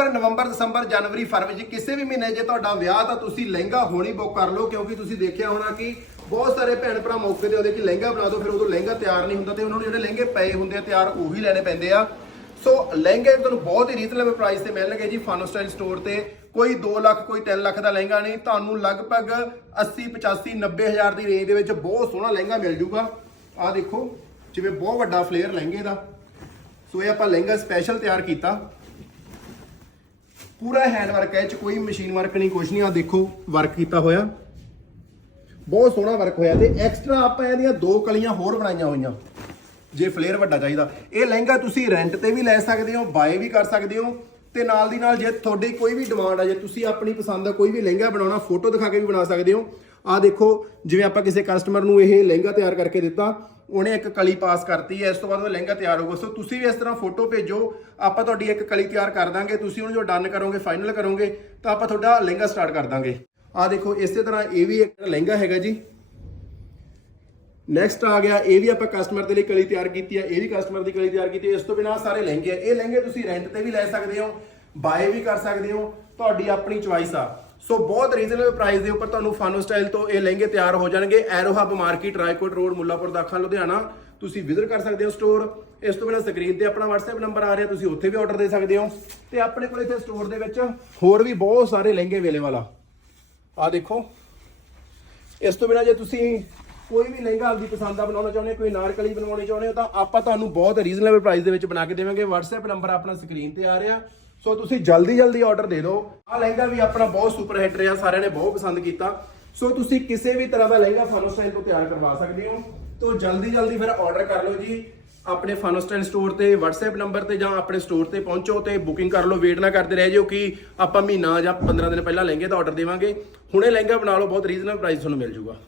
October ਨਵੰਬਰ, ਦਸੰਬਰ, ਜਨਵਰੀ, ਫਰਵਰੀ ਕਿਸੇ ਵੀ ਮਹੀਨੇ ਜੇ ਤੁਹਾਡਾ ਵਿਆਹ ਤਾਂ ਤੁਸੀਂ ਲਹਿੰਗਾ ਹੋਣੀ ਬੁੱਕ ਕਰ ਲਓ, ਕਿਉਂਕਿ ਤੁਸੀਂ ਦੇਖਿਆ ਹੋਣਾ ਕਿ ਬਹੁਤ ਸਾਰੇ ਭੈਣ ਭਰਾ ਮੌਕੇ ਤੇ ਆਉਂਦੇ ਕਿ ਲਹਿੰਗਾ ਬਣਾ ਦਿਓ, ਫਿਰ ਉਦੋਂ ਲਹਿੰਗਾ ਤਿਆਰ ਨਹੀਂ ਹੁੰਦਾ ਤੇ ਉਹਨਾਂ ਨੂੰ ਜਿਹੜੇ ਲਹਿੰਗੇ ਪਏ ਹੁੰਦੇ ਆ ਤਿਆਰ ਉਹੀ ਲੈਣੇ ਪੈਂਦੇ ਆ। ਸੋ ਲਹਿੰਗੇ ਤੁਹਾਨੂੰ ਬਹੁਤ ਹੀ ਰੀਜ਼ਨੇਬਲ ਪ੍ਰਾਈਸ ਤੇ ਮਿਲਣਗੇ ਜੀ ਫਨ ਸਟਾਈਲ ਸਟੋਰ ਤੇ। ਕੋਈ 2 ਲੱਖ, ਕੋਈ 3 ਲੱਖ ਦਾ ਲਹਿੰਗਾ ਨਹੀਂ, ਤੁਹਾਨੂੰ ਲਗਭਗ 80 85 90 ਹਜ਼ਾਰ ਦੀ ਰੇਂਜ ਦੇ ਵਿੱਚ ਬਹੁਤ ਸੋਹਣਾ ਲਹਿੰਗਾ ਮਿਲ ਜੂਗਾ। ਆਹ ਦੇਖੋ, ਜਿਵੇਂ ਬਹੁਤ ਵੱਡਾ ਫਲੇਅਰ ਲਹਿੰਗੇ ਦਾ। ਸੋ ਇਹ ਆਪਾਂ ਲਹਿੰਗਾ ਸਪੈਸ਼ਲ ਤਿਆਰ ਕੀਤਾ। ਪੂਰਾ ਹੈਂਡ ਵਰਕ ਹੈ, ਇਹ ਚ ਕੋਈ ਮਸ਼ੀਨ ਵਰਕ ਨਹੀਂ ਕੁਝ ਨਹੀਂ। ਆ ਦੇਖੋ ਵਰਕ ਕੀਤਾ ਹੋਇਆ। ਬਹੁਤ ਸੋਹਣਾ ਵਰਕ ਹੋਇਆ ਤੇ ਐਕਸਟਰਾ ਆਪਾਂ ਇਹਦੀਆਂ ਦੋ ਕਲੀਆਂ ਹੋਰ ਬਣਾਈਆਂ ਹੋਈਆਂ। ਜੇ ਫਲੇਅਰ ਵੱਡਾ ਚਾਹੀਦਾ। ਇਹ ਲਹਿੰਗਾ ਤੁਸੀਂ ਰੈਂਟ ਤੇ ਵੀ ਲੈ ਸਕਦੇ ਹੋ ਬਾਏ ਵੀ ਕਰ ਸਕਦੇ ਹੋ ਤੇ ਨਾਲ ਦੀ ਨਾਲ ਜੇ ਤੁਹਾਡੀ ਕੋਈ ਵੀ ਡਿਮਾਂਡ ਆ, ਜੇ ਤੁਸੀਂ ਆਪਣੀ ਪਸੰਦ ਦਾ ਕੋਈ ਵੀ ਲਹਿੰਗਾ ਬਣਾਉਣਾ ਫੋਟੋ ਦਿਖਾ ਕੇ ਵੀ ਬਣਾ ਸਕਦੇ ਹੋ। ਆ ਦੇਖੋ, ਜਿਵੇਂ ਆਪਾਂ ਕਿਸੇ ਕਸਟਮਰ ਨੂੰ ਇਹ ਲਹਿੰਗਾ ਤਿਆਰ ਕਰਕੇ ਦਿੱਤਾ ਉਹਨੇ ਇੱਕ ਕਲੀ ਪਾਸ ਕਰਤੀ ਹੈ, ਇਸ ਤੋਂ ਬਾਅਦ ਉਹ ਲਹਿੰਗਾ ਤਿਆਰ ਹੋਊਗਾ। ਸੋ ਤੁਸੀਂ ਵੀ ਇਸ ਤਰ੍ਹਾਂ ਫੋਟੋ ਭੇਜੋ, ਆਪਾਂ ਤੁਹਾਡੀ ਇੱਕ ਕਲੀ ਤਿਆਰ ਕਰ ਦਾਂਗੇ, ਤੁਸੀਂ ਉਹਨੂੰ ਜੋ ਡਨ ਕਰੋਗੇ ਫਾਈਨਲ ਕਰੋਗੇ, ਤਾਂ ਆਪਾਂ ਤੁਹਾਡਾ ਲਹਿੰਗਾ ਸਟਾਰਟ ਕਰ ਦਾਂਗੇ। ਆ ਦੇਖੋ, ਇਸੇ ਤਰ੍ਹਾਂ ਇਹ ਵੀ ਇੱਕ ਲਹਿੰਗਾ ਹੈਗਾ ਜੀ। ਨੈਕਸਟ ਆ ਗਿਆ, ਇਹ ਵੀ ਆਪਾਂ ਕਸਟਮਰ ਦੇ ਲਈ ਕਲੀ ਤਿਆਰ ਕੀਤੀ ਹੈ, ਇਹ ਵੀ ਕਸਟਮਰ ਦੀ ਕਲੀ ਤਿਆਰ ਕੀਤੀ ਹੈ, ਇਸ ਤੋਂ ਬਿਨਾਂ ਸਾਰੇ ਲਹਿੰਗੇ ਆ। ਇਹ ਲਹਿੰਗੇ ਤੁਸੀਂ ਰੈਂਟ ਤੇ ਵੀ ਲੈ ਸਕਦੇ ਹੋ ਬਾਏ ਵੀ ਕਰ ਸਕਦੇ ਹੋ, ਤੁਹਾਡੀ ਆਪਣੀ ਚੁਆਇਸ ਆ। ਸੋ ਬਹੁਤ ਰੀਜ਼ਨੇਬਲ ਪ੍ਰਾਈਸ ਦੇ ਉੱਪਰ ਤੁਹਾਨੂੰ ਫਾਨੋ ਸਟਾਈਲ ਤੋਂ ਇਹ ਲਹਿੰਗੇ ਤਿਆਰ ਹੋ ਜਾਣਗੇ। Aero hub market Raikot road Mullanpur Dakha Ludhiana ਤੁਸੀਂ ਵਿਜ਼ਿਟ ਕਰ ਸਕਦੇ ਹੋ ਸਟੋਰ ਇਸ ਤੋਂ ਬਿਨਾਂ ਸਕਰੀਨ ਤੇ ਆਪਣਾ WhatsApp ਨੰਬਰ ਆ ਰਿਹਾ। ਤੁਸੀਂ ਉੱਥੇ ਵੀ ਆਰਡਰ ਦੇ ਸਕਦੇ ਹੋ। ਤੇ ਆਪਣੇ ਕੋਲ ਇੱਥੇ ਸਟੋਰ ਦੇ ਵਿੱਚ ਹੋਰ ਵੀ ਬਹੁਤ ਸਾਰੇ ਲਹਿੰਗੇ ਅਵੇਲੇਬਲ ਆ। ਆ ਦੇਖੋ। ਇਸ ਤੋਂ ਬਿਨਾਂ ਜੇ ਤੁਸੀਂ ਕੋਈ ਵੀ ਲਹਿੰਗਾ ਆਪਦੀ ਪਸੰਦ ਦਾ ਬਣਾਉਣਾ ਚਾਹੁੰਦੇ ਹੋ, ਕੋਈ ਨਾਰਕਲੀ ਬਣਾਉਣੀ ਚਾਹੁੰਦੇ ਹੋ, ਤਾਂ ਆਪਾਂ ਤੁਹਾਨੂੰ ਬਹੁਤ ਰੀਜ਼ਨੇਬਲ ਪ੍ਰਾਈਸ ਦੇ ਵਿੱਚ ਬਣਾ ਕੇ ਦੇਵਾਂਗੇ। WhatsApp ਨੰਬਰ ਆਪਣਾ ਸਕਰੀਨ ਤੇ ਆ ਰਿਹਾ। ਸੋ ਤੁਸੀਂ ਜਲਦੀ ਜਲਦੀ ਆਰਡਰ ਦੇ ਦਿਓ। ਆ ਲਹਿੰਗਾ ਵੀ ਆਪਣਾ ਬਹੁਤ ਸੁਪਰ ਹਿੱਟ ਰਿਹਾ, ਸਾਰਿਆਂ ਨੇ ਬਹੁਤ ਪਸੰਦ ਕੀਤਾ। ਸੋ ਤੁਸੀਂ ਕਿਸੇ ਵੀ ਤਰ੍ਹਾਂ ਦਾ ਲਹਿੰਗਾ ਫਾਨੋ ਸਟਾਈਲ ਤੋਂ ਤਿਆਰ ਕਰਵਾ ਸਕਦੇ ਹੋ। ਤੋਂ ਜਲਦੀ ਜਲਦੀ ਫਿਰ ਆਰਡਰ ਕਰ ਲਓ ਜੀ। ਆਪਣੇ ਫਾਨੋ ਸਟਾਈਲ ਸਟੋਰ ਤੇ, WhatsApp ਨੰਬਰ ਤੇ ਜਾਂ ਆਪਣੇ ਸਟੋਰ ਤੇ ਪਹੁੰਚੋ ਤੇ ਬੁਕਿੰਗ ਕਰ ਲਓ। ਵੇਟ ਨਾ ਕਰਦੇ ਰਹਿ ਜਿਓ ਕਿ ਆਪਾਂ ਮਹੀਨਾ ਜਾਂ 15 ਦਿਨ ਪਹਿਲਾਂ ਲਹਿੰਗੇ ਦਾ ਆਰਡਰ ਦੇਵਾਂਗੇ। ਹੁਣੇ ਲਹਿੰਗਾ ਬਣਾ ਲਓ, ਬਹੁਤ ਰੀਜ਼ਨੇਬਲ ਪ੍ਰਾਈਸ ਤੁਹਾਨੂੰ ਮਿਲ ਜੂਗਾ।